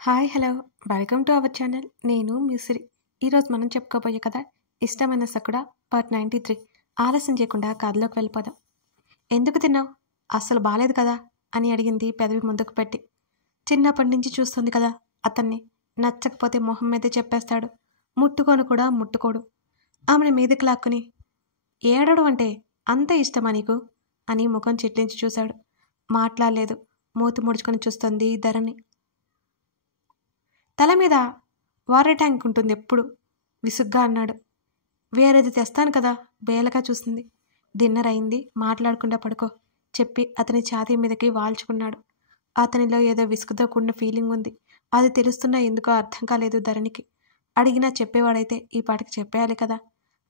Hi hello welcome to our channel. నేను మ్యూసిరి. ఈరోజు మనం చెప్పుకోబోయే కథ ఇష్టమైన సకుడా పార్ట్ 93. ఆలస్యం చేయకుండా కథలోకి వెళ్ళిపోదాం. ఎందుకు తిన్నావు? అస్సలు బాలేదు కదా అని అడిగింది పెదవి ముందుకు పెట్టి. చిన్నప్పటి నుంచి చూస్తుంది కదా అతన్ని. నచ్చకపోతే మొహం మీదే చెప్పేస్తాడు. ముట్టుకోను కూడా ముట్టుకోడు. ఆమెను మీదకి లాక్కుని, ఏడవడం అంటే అంత ఇష్టమా నీకు అని ముఖం చిట్లించి చూశాడు. మాట్లాడలేదు. మూతి ముడుచుకొని చూస్తుంది ధరణి. తల మీద వాటర్ ట్యాంక్ ఉంటుంది ఎప్పుడు విసుగ్గా అన్నాడు. వేరేది తెస్తాను కదా బేలగా చూసింది. డిన్నర్ అయింది, మాట్లాడకుండా పడుకో చెప్పి అతని ఛాతీ మీదకి వాల్చుకున్నాడు. అతనిలో ఏదో విసుగుతో కూడిన ఫీలింగ్ ఉంది. అది తెలుస్తున్నా ఎందుకో అర్థం కాలేదు ధరణికి. అడిగినా చెప్పేవాడైతే ఈ పాటికి చెప్పేయాలి కదా.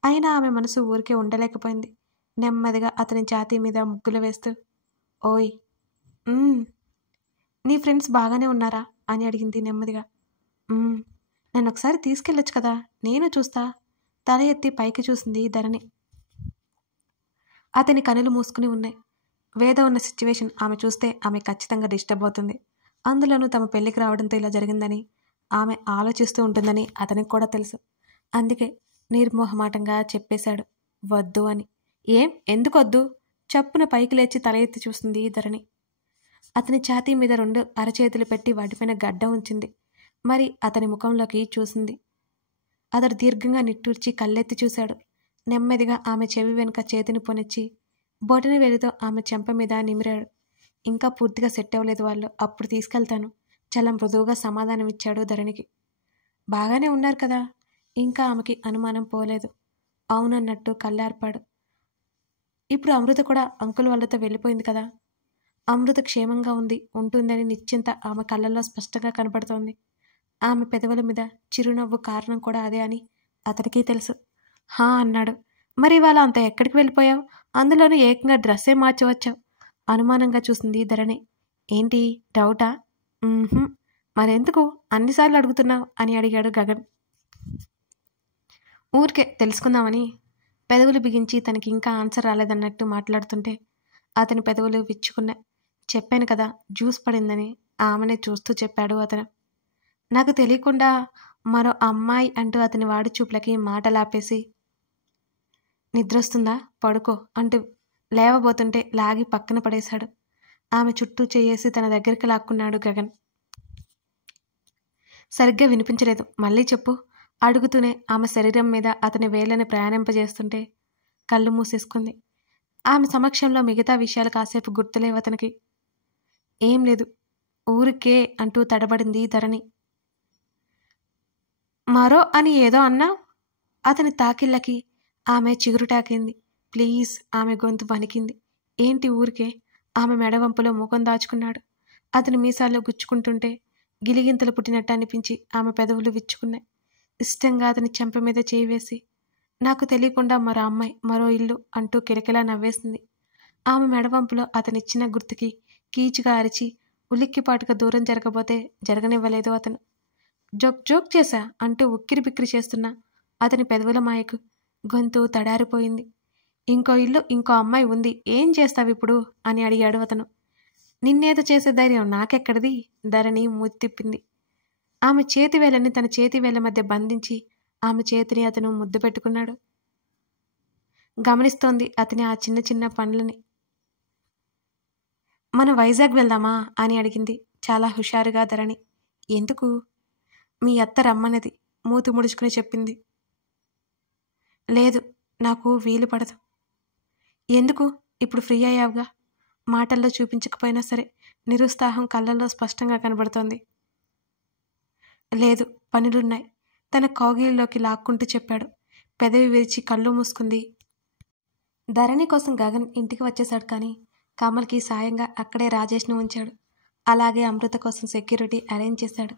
అయినా ఆమె మనసు ఊరికే ఉండలేకపోయింది. నెమ్మదిగా అతని ఛాతీ మీద ముగ్గులు వేస్తూ, ఓయ్ నీ ఫ్రెండ్స్ బాగానే ఉన్నారా అని అడిగింది నెమ్మదిగా. నన్ను ఒకసారి తీసుకెళ్ళొచ్చు కదా, నేను చూస్తా. తల ఎత్తి పైకి చూసింది ధరణి. అతని కనులు మూసుకుని ఉన్నాయి. వేద ఉన్న సిచ్యువేషన్ ఆమె చూస్తే ఆమె ఖచ్చితంగా డిస్టర్బ్ అవుతుంది. అందులోనూ తమ పెళ్లికి రావడంతో ఇలా జరిగిందని ఆమె ఆలోచిస్తూ ఉంటుందని అతనికి కూడా తెలుసు. అందుకే నిర్మోహమాటంగా చెప్పేశాడు వద్దు అని. ఎందుకు వద్దు? చప్పున పైకి లేచి తల ఎత్తి చూస్తుంది ధరణి. అతని ఛాతీ మీద 2 అరచేతులు పెట్టి వాటిపైన గడ్డ ఉంచింది. మరి అతని ముఖంలోకి చూసింది. అతడు దీర్ఘంగా నిట్టూర్చి కళ్ళెత్తి చూశాడు. నెమ్మదిగా ఆమె చెవి వెనుక చేతిని పొనిచ్చి బొటన వేలితో ఆమె చెంప మీద నిమిరాడు. ఇంకా పూర్తిగా సెట్ అవ్వలేదు వాళ్ళు, అప్పుడు తీసుకెళ్తాను చాలా మృదువుగా సమాధానం ఇచ్చాడు ధరణికి. బాగానే ఉన్నారు కదా? ఇంకా ఆమెకి అనుమానం పోలేదు. అవునన్నట్టు కళ్ళార్పాడు. ఇప్పుడు అమృత కూడా అంకుల్ వాళ్ళతో వెళ్ళిపోయింది కదా. అమృత క్షేమంగా ఉంటుందని నిశ్చింత ఆమె కళ్ళల్లో స్పష్టంగా కనపడుతోంది. ఆమె పెదవుల మీద చిరునవ్వు కారణం కూడా అదే అని అతడికి తెలుసు. హా అన్నాడు. మరి ఇవాళ అంత ఎక్కడికి వెళ్ళిపోయావు? అందులోనూ ఏకంగా డ్రెస్సే మార్చవచ్చావు అనుమానంగా చూసింది ధరణి. ఏంటి డౌటా? మరెందుకు అన్నిసార్లు అడుగుతున్నావు అని అడిగాడు గగన్. ఊరికే తెలుసుకుందామని. పెదవులు బిగించి తనకి ఇంకా ఆన్సర్ రాలేదన్నట్టు మాట్లాడుతుంటే అతని పెదవులు విచ్చుకున్నాయి. చెప్పాను కదా జ్యూస్ పడిందని ఆమెనే చూస్తూ చెప్పాడు అతను. నాకు తెలియకుండా మరో అమ్మాయి అంటూ అతని వాడి చూపులకి మాటలాపేసి, నిద్రొస్తుందా పడుకో అంటూ లేవబోతుంటే లాగి పక్కన పడేశాడు. ఆమె చుట్టూ చేయేసి తన దగ్గరికి లాక్కున్నాడు గగన్. సరిగ్గా వినిపించలేదు, మళ్ళీ చెప్పు అడుగుతూనే ఆమె శరీరం మీద అతని వేళ్ళని ప్రయాణింపజేస్తుంటే కళ్ళు మూసేసుకుంది. ఆమె సమక్షంలో మిగతా విషయాలు కాసేపు గుర్తులేవు అతనికి. ఏం లేదు ఊరికే అంటూ తడబడింది ధరణి. మరో అని ఏదో అన్నా. అతని తాకిళ్ళకి ఆమె చిగురుటాకింది. ప్లీజ్ ఆమె గొంతు వణికింది. ఏంటి ఊరికే? ఆమె మెడవంపులో ముఖం దాచుకున్నాడు. అతని మీసాల్లో గుచ్చుకుంటుంటే గిలిగింతలు పుట్టినట్టు అనిపించి ఆమె పెదవులు విచ్చుకున్నాయి. ఇష్టంగా అతని చెంప మీద చేయి వేసి, నాకు తెలియకుండా మరో అమ్మాయి మరో ఇల్లు అంటూ కిలకిలా నవ్వేసింది. ఆమె మెడవంపులో అతనిచ్చిన గుర్తుకి కీచుగా అరిచి ఉలిక్కిపాటుగా దూరం జరగబోతే జరగనివ్వలేదు అతను. జోక్ చేశా అంటూ ఉక్కిరి బిక్కిరి చేస్తున్నా అతని పెదవుల మాయకు గొంతు తడారిపోయింది. ఇంకో ఇల్లు ఇంకో అమ్మాయి ఉంది, ఏం చేస్తావిప్పుడు అని అడిగాడు అతను. నిన్నేదో చేసే ధైర్యం నాకెక్కడిది? ధరణి మూతి తిప్పింది. ఆమె చేతివేళ్ళని తన చేతివేళ్ల మధ్య బంధించి ఆమె చేతిని అతను ముద్దు పెట్టుకున్నాడు. గమనిస్తోంది అతని ఆ చిన్న చిన్న పనులని. మనం వైజాగ్ వెళ్దామా అని అడిగింది చాలా హుషారుగా ధరణి. ఎందుకు? మీ అత్త రమ్మన్నది మూతి ముడుచుకుని చెప్పింది. లేదు నాకు వీలు పడదు. ఎందుకు? ఇప్పుడు ఫ్రీ అయ్యావుగా. మాటల్లో చూపించకపోయినా సరే నిరుత్సాహం కళ్ళల్లో స్పష్టంగా కనబడుతోంది. లేదు పనులున్నాయి తన కౌగిలిలోకి లాక్కుంటూ చెప్పాడు. పెదవి విరిచి కళ్ళు మూసుకుంది. ధరణి కోసం గగన్ ఇంటికి వచ్చేశాడు కానీ కమల్కి సాయంగా అక్కడే రాజేష్ను ఉంచాడు. అలాగే అమృత కోసం సెక్యూరిటీ అరేంజ్ చేశాడు.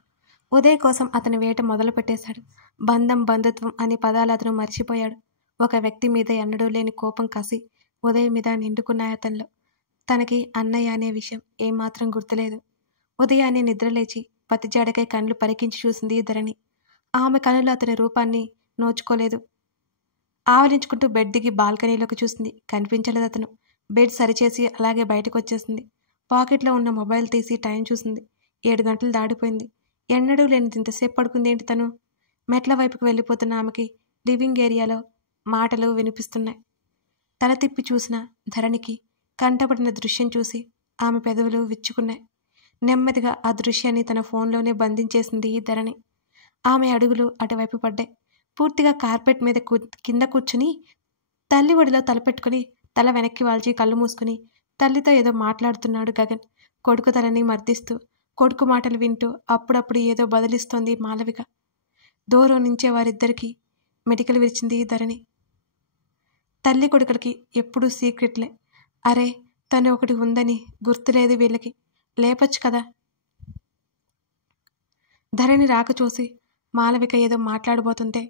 ఉదయ్ కోసం అతని వేట మొదలు పెట్టేశాడు. బంధం బంధుత్వం అనే పదాలు అతను మర్చిపోయాడు. ఒక వ్యక్తి మీద ఎన్నడూ లేని కోపం కసి ఉదయ్ మీద నిండుకున్నాయి అతనిలో. తనకి అన్నయ్య అనే విషయం ఏమాత్రం గుర్తులేదు. ఉదయాన్నే నిద్రలేచి పతిజాడకై కళ్ళు పరికించి చూసింది ధరణి. ఆమె కనులు అతని రూపాన్ని నోచుకోలేదు. ఆవలించుకుంటూ బెడ్ దిగి బాల్కనీలోకి చూసింది. కనిపించలేదు అతను. బెడ్ సరిచేసి అలాగే బయటకు వచ్చేసింది. పాకెట్లో ఉన్న మొబైల్ తీసి టైం చూసింది. 7 గంటలు దాటిపోయింది. ఎన్నడూ లేనిది ఇంతసేపు పడుకుందేంటి తను? మెట్ల వైపుకు వెళ్ళిపోతున్న ఆమెకి లివింగ్ ఏరియాలో మాటలు వినిపిస్తున్నాయి. తల తిప్పి చూసిన ధరణికి కంటపడిన దృశ్యం చూసి ఆమె పెదవులు విచ్చుకున్నాయి. నెమ్మదిగా ఆ దృశ్యాన్ని తన ఫోన్లోనే బంధించేసింది ధరణి. ఆమె అడుగులు అటువైపు పడ్డాయి. పూర్తిగా కార్పెట్ మీద కింద కూర్చుని తల్లి ఒడిలో తలపెట్టుకుని తల వెనక్కి వాల్చి కళ్ళు మూసుకుని తల్లితో ఏదో మాట్లాడుతున్నాడు గగన్. కొడుకు తలని మర్దిస్తూ కొడుకు మాటలు వింటూ అప్పుడప్పుడు ఏదో బదిలిస్తోంది మాలవిక. దూరం నుంచే వారిద్దరికీ మెడికల్ విరిచింది ధరణి. తల్లి కొడుకులకి ఎప్పుడూ సీక్రెట్లే. అరే తను ఒకటి ఉందని గుర్తులేదు వీళ్ళకి, లేపొచ్చు కదా. ధరణి రాక చూసి మాలవిక ఏదో మాట్లాడబోతుంటే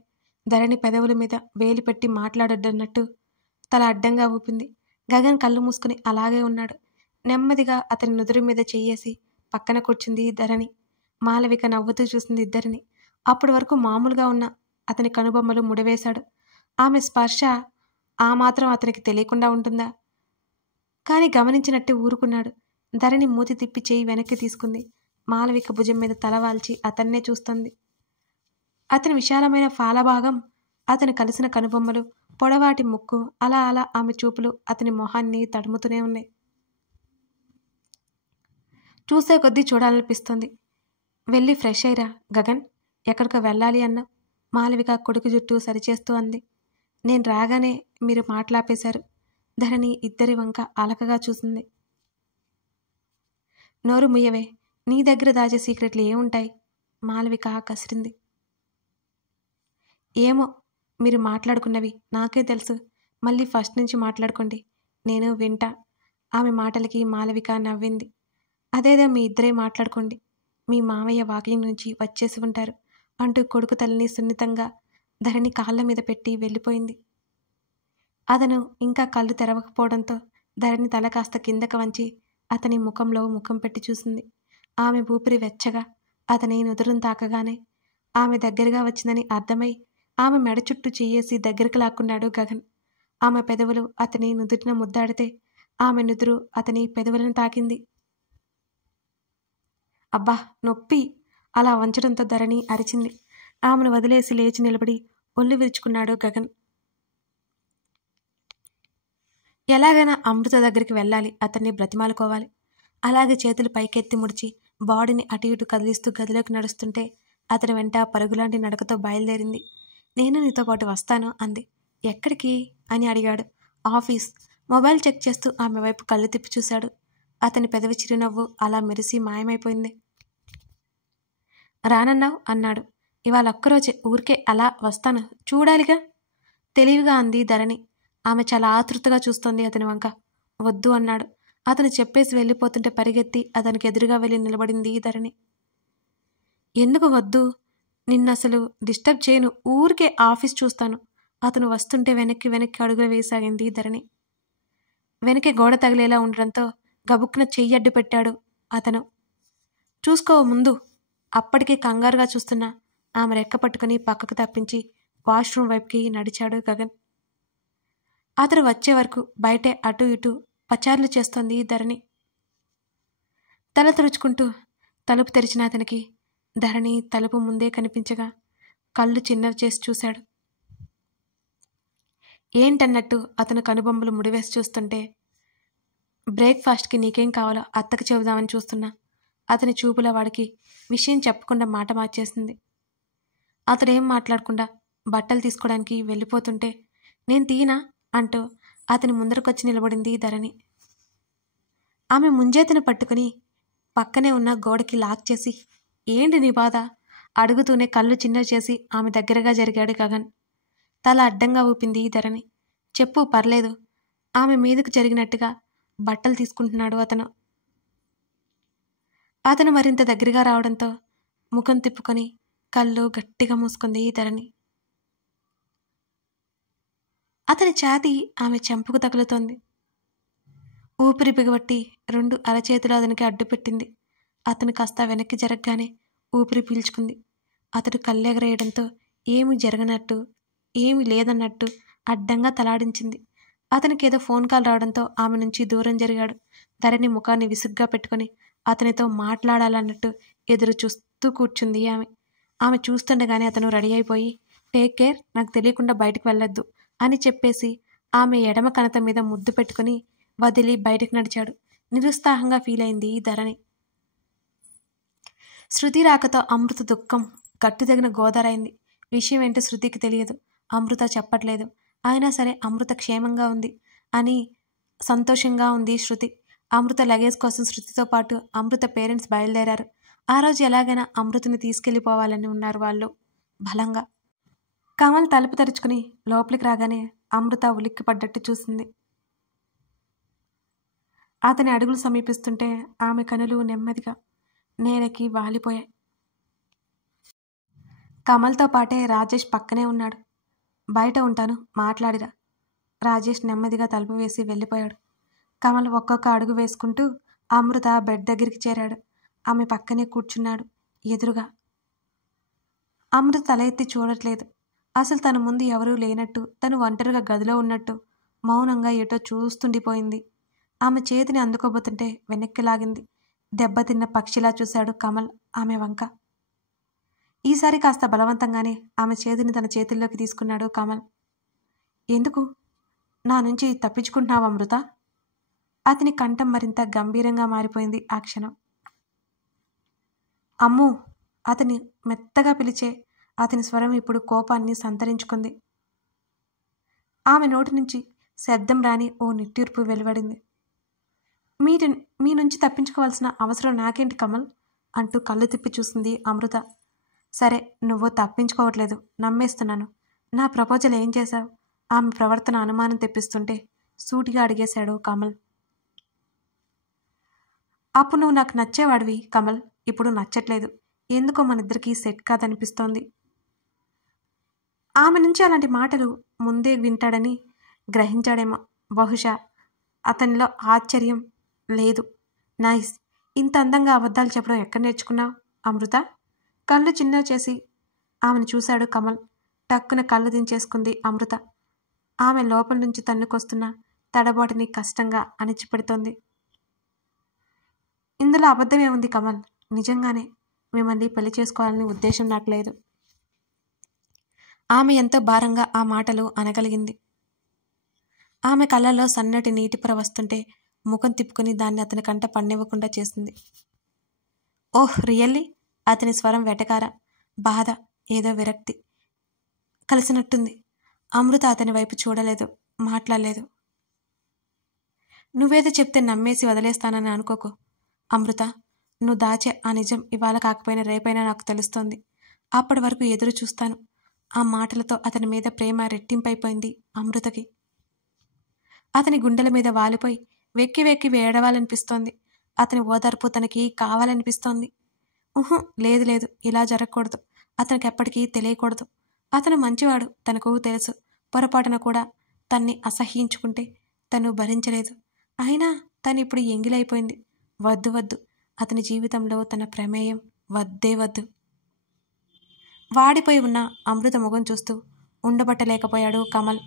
ధరణి పెదవుల మీద వేలి పెట్టి మాట్లాడొద్దన్నట్టు తల అడ్డంగా ఊపింది. గగన్ కళ్ళు మూసుకుని అలాగే ఉన్నాడు. నెమ్మదిగా అతని నుదురు మీద చెయ్యేసి పక్కన కూర్చుంది ధరణి. మాలవిక నవ్వుతూ చూసింది ఇద్దరిని. అప్పటి వరకు మామూలుగా ఉన్న అతని కనుబొమ్మలు ముడివేశాడు. ఆమె స్పర్శ ఆ మాత్రం అతనికి తెలియకుండా ఉంటుందా? కానీ గమనించినట్టు ఊరుకున్నాడు. ధరణి మూతి తిప్పి చేయి వెనక్కి తీసుకుంది. మాలవిక భుజం మీద తల వాల్చి అతన్నే చూస్తోంది. అతని విశాలమైన ఫాలభాగం, అతను కలిసిన కనుబొమ్మలు, పొడవాటి ముక్కు, అలా అలా ఆమె చూపులు అతని మొహాన్ని తడుముతూనే ఉన్నాయి. చూసే కొద్దీ చూడాలనిపిస్తోంది. వెళ్ళి ఫ్రెష్ అయ్యిరా గగన్, ఎక్కడికో వెళ్ళాలి అన్నా. మాలవిక కొడుకు జుట్టు సరిచేస్తూ అంది. నేను రాగానే మీరు మాట్లాపేశారు. ధరణి ఇద్దరి వంక అలకగా చూసింది. నోరు ముయ్యవే, నీ దగ్గర దాచే సీక్రెట్లు ఏముంటాయి? మాలవిక కసిరింది. ఏమో, మీరు మాట్లాడుకున్నవి నాకే తెలుసు. మళ్ళీ ఫస్ట్ నుంచి మాట్లాడుకోండి, నేను వింటా. ఆమె మాటలకి మాలవిక నవ్వింది. అదేదో మీ ఇద్దరే మాట్లాడుకోండి, మీ మావయ్య వాకింగ్ నుంచి వచ్చేసి ఉంటారు అంటూ కొడుకు తల్లిని సున్నితంగా ధరణి కాళ్ళ మీద పెట్టి వెళ్ళిపోయింది. అతను ఇంకా కళ్ళు తెరవకపోవడంతో ధరణి తల కాస్త కిందకు వంచి అతని ముఖంలో ముఖం పెట్టి చూసింది. ఆమె ఊపిరి వెచ్చగా అతని నుదురును తాకగానే ఆమె దగ్గరగా వచ్చిందని అర్థమై ఆమె మెడ చుట్టూ చెయ్యేసి దగ్గరికి లాక్కున్నాడు గగన్. ఆమె పెదవులు అతని నుదుటిన ముద్దాడితే ఆమె నుదురు అతని పెదవులను తాకింది. అబ్బా నొప్పి! అలా వంచడంతో ధరణి అరిచింది. ఆమెను వదిలేసి లేచి నిలబడి ఒళ్ళు విరుచుకున్నాడు గగన్. ఎలాగైనా అమృత దగ్గరికి వెళ్ళాలి, అతన్ని బ్రతిమాలుకోవాలి. అలాగే చేతులు పైకెత్తి ముడిచి బాడీని అటు ఇటు కదిలిస్తూ గదిలోకి నడుస్తుంటే అతని వెంట పరుగులాంటి నడకతో బయలుదేరింది. నేను నీతో పాటు వస్తాను అంది. ఎక్కడికి అని అడిగాడు. ఆఫీస్. మొబైల్ చెక్ చేస్తూ ఆమె వైపు కళ్ళు తిప్పి చూశాడు. అతని పెదవి చిరునవ్వు అలా మెరిసి మాయమైపోయింది. రానన్నావు అన్నాడు. ఇవాళ ఒక్కరోజే, ఊరికే అలా వస్తాను, చూడాలిగా తెలివిగా అంది ధరణి. ఆమె చాలా ఆతృతగా చూస్తోంది అతని వంక. వద్దు అన్నాడు. అతను చెప్పేసి వెళ్ళిపోతుంటే పరిగెత్తి అతనికి ఎదురుగా వెళ్ళి నిలబడింది ధరణి. ఎందుకు వద్దు? నిన్నసలు డిస్టర్బ్ చేయను, ఊరికే ఆఫీస్ చూస్తాను. అతను వస్తుంటే వెనక్కి వెనక్కి అడుగులు వేసాగింది ధరణి. వెనక్కి గోడ తగిలేలా ఉండడంతో గబుక్కున చెయ్యడ్డు పెట్టాడు అతను. చూసుకో ముందు. అప్పటికీ కంగారుగా చూస్తున్నా ఆమె రెక్క పట్టుకుని పక్కకు తప్పించి వాష్రూమ్ వైపుకి నడిచాడు గగన్. అతను వచ్చే వరకు బయటే అటు ఇటు పచార్లు చేస్తోంది ధరణి. తల తుడుచుకుంటూ తలుపు తెరిచిన అతనికి ధరణి తలుపు ముందే కనిపించగా కళ్ళు చిన్నవి చేసి చూశాడు. ఏంటన్నట్టు అతను కనుబొమ్మలు ముడివేసి చూస్తుంటే బ్రేక్ఫాస్ట్కి నీకేం కావాలో అత్తకు చెబుదామని చూస్తున్నా. అతని చూపుల వాడికి విషయం చెప్పకుండా మాట మార్చేసింది. అతడేం మాట్లాడకుండా బట్టలు తీసుకోవడానికి వెళ్ళిపోతుంటే నేను తీనా అంటూ అతని ముందరకొచ్చి నిలబడింది ధరణి. ఆమె ముంజేతను పట్టుకుని పక్కనే ఉన్న గోడకి లాక్ చేసి ఏంటి నీ బాధ అడుగుతూనే కళ్ళు చిన్నవి చేసి ఆమె దగ్గరగా జరిగాడు గగన్. తల అడ్డంగా ఊపింది ధరణి. చెప్పు, పర్లేదు. ఆమె మీదకు జరిగినట్టుగా బట్టలు తీసుకుంటున్నాడు అతను. అతను మరింత దగ్గరగా రావడంతో ముఖం తిప్పుకొని కళ్ళు గట్టిగా మూసుకుంది ధరణి. అతని ఛాతీ ఆమె చెంపకు తగులుతోంది. ఊపిరి బిగబట్టి రెండు అరచేతులు అతనికి అడ్డుపెట్టింది. అతను కాస్త వెనక్కి జరగగానే ఊపిరి పీల్చుకుంది. అతడు కళ్ళెగరేయడంతో ఏమీ జరగనట్టు, ఏమీ లేదన్నట్టు అడ్డంగా తలాడించింది. అతనికి ఏదో ఫోన్ కాల్ రావడంతో ఆమె నుంచి దూరం జరిగాడు. ధరణి ముఖాన్ని విసుగ్గా పెట్టుకుని అతనితో మాట్లాడాలన్నట్టు చూస్తూ కూర్చుంది ఆమె. ఆమె చూస్తుండగానే అతను రెడీ అయిపోయి, టేక్ కేర్, నాకు తెలియకుండా బయటకు వెళ్ళొద్దు అని చెప్పేసి ఆమె ఎడమ కణత మీద ముద్దు పెట్టుకుని వదిలి బయటకు నడిచాడు. నిరుత్సాహంగా ఫీల్ అయింది ధరణి. శృతి రాకతో అమృత దుఃఖం గట్టుదగిన గోదారైంది. విషయం ఏంటో శృతికి తెలియదు. అమృత చెప్పట్లేదు. అయినా సరే అమృత క్షేమంగా ఉంది అని సంతోషంగా ఉంది శృతి. అమృత లగేజ్ కోసం శృతితో పాటు అమృత పేరెంట్స్ బయలుదేరారు. ఆ రోజు ఎలాగైనా అమృతని తీసుకెళ్ళిపోవాలని ఉన్నారు వాళ్ళు బలంగా. కమల్ తలుపు తెరుచుకుని లోపలికి రాగానే అమృత ఉలిక్కి పడ్డట్టు చూసింది. అతని అడుగులు సమీపిస్తుంటే ఆమె కనులు నెమ్మదిగా నేలకి వాలిపోయాయి. కమల్తో పాటే రాజేష్ పక్కనే ఉన్నాడు. బయట ఉంటాను, మాట్లాడిరా. రాజేష్ నెమ్మదిగా తలుపు వేసి వెళ్ళిపోయాడు. కమల్ ఒక్కొక్క అడుగు వేసుకుంటూ అమృత బెడ్ దగ్గరికి చేరాడు. ఆమె పక్కనే కూర్చున్నాడు ఎదురుగా. అమృత తల ఎత్తి చూడట్లేదు. అసలు తన ముందు ఎవరూ లేనట్టు, తను ఒంటరిగా గదిలో ఉన్నట్టు మౌనంగా ఏటో చూస్తుండిపోయింది. ఆమె చేతిని అందుకోబోతుంటే వెనక్కి లాగింది. దెబ్బతిన్న పక్షిలా చూశాడు కమల్ ఆమె వంక. ఈసారి కాస్త బలవంతంగానే ఆమె చేతిని తన చేతుల్లోకి తీసుకున్నాడు కమల్. ఎందుకు నా నుంచి తప్పించుకుంటున్నావు అమృత? అతని కంఠం మరింత గంభీరంగా మారిపోయింది ఆ క్షణం. అమ్మూ, అతని మెత్తగా పిలిచే అతని స్వరం ఇప్పుడు కోపాన్ని సంతరించుకుంది. ఆమె నోటి నుంచి శబ్దం రాని ఓ నిట్టూర్పు వెలువడింది. మీ నుంచి తప్పించుకోవాల్సిన అవసరం నాకేంటి కమల్ అంటూ కళ్ళు తిప్పి చూసింది అమృత. సరే, నువ్వు తప్పించుకోవట్లేదు, నమ్మేస్తున్నాను. నా ప్రపోజల్ ఏం చేశావు? ఆమె ప్రవర్తన అనుమానం తెప్పిస్తుంటే సూటిగా అడిగేశాడు కమల్. అప్పుడు నువ్వు నాకు నచ్చేవాడివి కమల్, ఇప్పుడు నచ్చట్లేదు. ఎందుకో మనిద్దరికీ సెట్ కాదనిపిస్తోంది. ఆమె నుంచి అలాంటి మాటలు ముందే వింటాడని గ్రహించాడేమో. బహుశా అతనిలో ఆశ్చర్యం లేదు. నైస్, ఇంత అందంగా అబద్ధాలు చెప్పడం ఎక్కడ నేర్చుకున్నావు అమృత? కళ్ళు చిన్నవి చేసి ఆమెను చూశాడు కమల్. టక్కున కళ్ళు దించేసుకుంది అమృత. ఆమె లోపల నుంచి తన్నుకొస్తున్న తడబాటుని కష్టంగా అణిచిపెడుతోంది. ఇందులో అబద్ధమే ఉంది కమల్. నిజంగానే మిమ్మల్ని పెళ్లి చేసుకోవాలని ఉద్దేశం నాకు లేదు. ఆమె ఎంతో భారంగా ఆ మాటలు అనగలిగింది. ఆమె కళ్ళల్లో సన్నటి నీటిపొర వస్తుంటే ముఖం తిప్పుకొని దాన్ని అతని కంట పన్నివ్వకుండా చేసింది. ఓహ్ రియల్లీ? అతని స్వరం వెటకార, బాధ, ఏదో విరక్తి కలిసినట్టుంది. అమృత అతని వైపు చూడలేదు, మాట్లాడలేదు. నువ్వేదో చెప్తే నమ్మేసి వదిలేస్తానని అనుకోకు అమృత. నువ్వు దాచే ఆ నిజం ఇవాళ కాకపోయినా రేపైనా నాకు తెలుస్తోంది. అప్పటి వరకు ఎదురు చూస్తాను. ఆ మాటలతో అతని మీద ప్రేమ రెట్టింపైపోయింది అమృతకి. అతని గుండెల మీద వాలిపోయి వెక్కి వెక్కి ఏడవాలనిపిస్తోంది. అతని ఓదార్పు తనకి కావాలనిపిస్తోంది. లేదు లేదు, ఇలా జరగకూడదు. అతనికి ఎప్పటికీ తెలియకూడదు. అతను మంచివాడు, తనకు తెలుసు. పొరపాటున కూడా తన్ని అసహ్యించుకుంటే తను భరించలేదు. అయినా తను ఇప్పుడు ఎంగిలైపోయింది. వద్దు వద్దు, అతని జీవితంలో తన ప్రమేయం వద్దే వద్దు. వాడిపోయి ఉన్న అమృత ముఖం చూస్తూ ఉండబట్టలేకపోయాడు కమల్.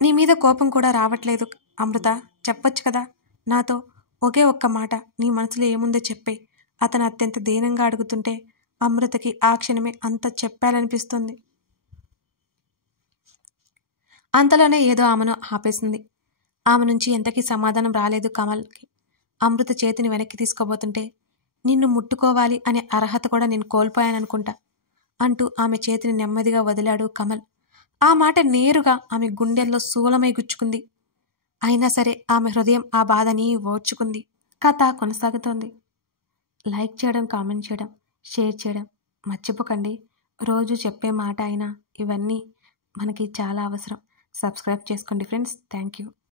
నీ మీద కోపం కూడా రావట్లేదు అమృత, చెప్పొచ్చు కదా నాతో ఒకే ఒక్క మాట. నీ మనసులో ఏముందో చెప్పే. అతను అత్యంత దీనంగా అడుగుతుంటే అమృతకి ఆ క్షణమే అంత చెప్పాలనిపిస్తుంది. అంతలోనే ఏదో ఆమెను ఆపేసింది. ఆమె నుంచి ఎంతకీ సమాధానం రాలేదు కమల్కి. అమృత చేతిని వెనక్కి తీసుకోబోతుంటే, నిన్ను ముట్టుకోవాలి అనే అర్హత కూడా నేను కోల్పోయాననుకుంటా అంటూ ఆమె చేతిని నెమ్మదిగా వదిలాడు కమల్. ఆ మాట నేరుగా ఆమె గుండెల్లో శూలమై గుచ్చుకుంది. అయినా సరే ఆమె హృదయం ఆ బాధని ఓర్చుకుంది. కథ కొనసాగుతోంది. లైక్ చేయడం, కామెంట్ చేయడం, షేర్ చేయడం మర్చిపోకండి. రోజు చెప్పే మాట అయినా ఇవన్నీ మనకి చాలా అవసరం. సబ్స్క్రైబ్ చేసుకోండి ఫ్రెండ్స్. Thank you.